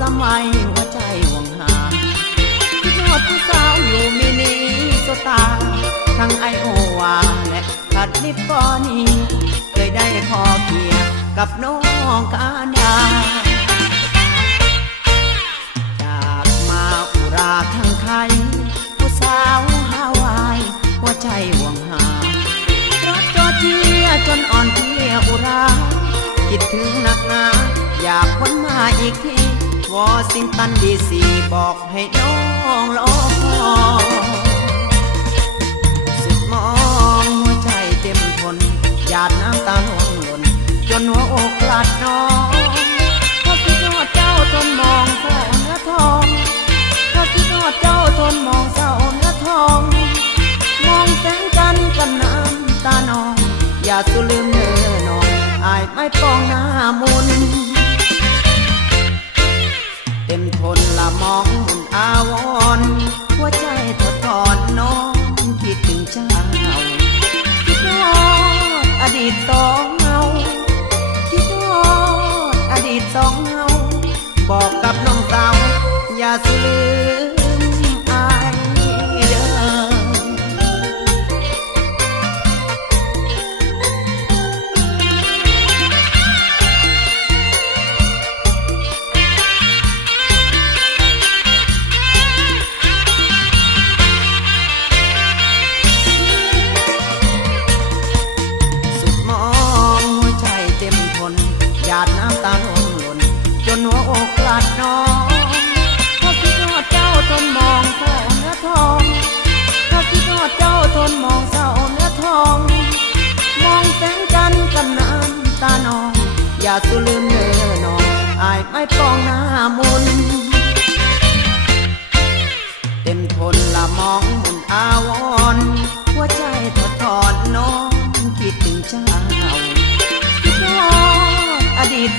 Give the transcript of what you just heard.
ซ้ำไว้หัวใจห่วงหาคิดฮอดผู้สาวอยู่มินิโซตาทั้งไอโอวาและขัดลิปปอนีเคยได้พอเพียงกับน้องกาดาจากมาอุราทั้งไทยผู้สาวฮาวายหัวใจห่วงหารักจอเจียจนอ่อนเพลียอุราคิดถึงนักหนาอยากพ้นมาอีกทีวอชิงตันดีซีบอกให้น้องรอคอยสุดมองหัวใจเต็มทนหยาดน้ำตาหล่นจนหัวอกกลัดน้องพอคิดฮอดเจ้าทนมองแสงและทองพอคิดฮอดเจ้าทนมองเศร้าและทองมองแสงจันทร์กันน้ำตาน้องอย่าสุลืมเนื้อน้องอายไม่ปองหน้ามนเต็มทนละมองมุนอาวรหัวใจถอดถอนน้องคิดถึงเจ้าคิดฮอดอดีตสองเงาคิดฮอดอดีตสองเงาบอกกับน้องสาวอย่าสุลืมอายเด้อหยาดน้ำตาหล่นจนหัวอกกลัดน้องพอคิดฮอดเจ้าทนมองเศร้าเนื้อทองพอคิดฮอดเจ้าทนมองเศร้าเนื้อทองมองแสงจันทร์กันน้ำตาน้องอย่าสุลืมเนื้อน้องอายไม่ปองหน้ามนเต็มทนละมองมุนอาวรหัวใจถอดถอนน้องคิดถึงเจ้าคิดฮอดอดีต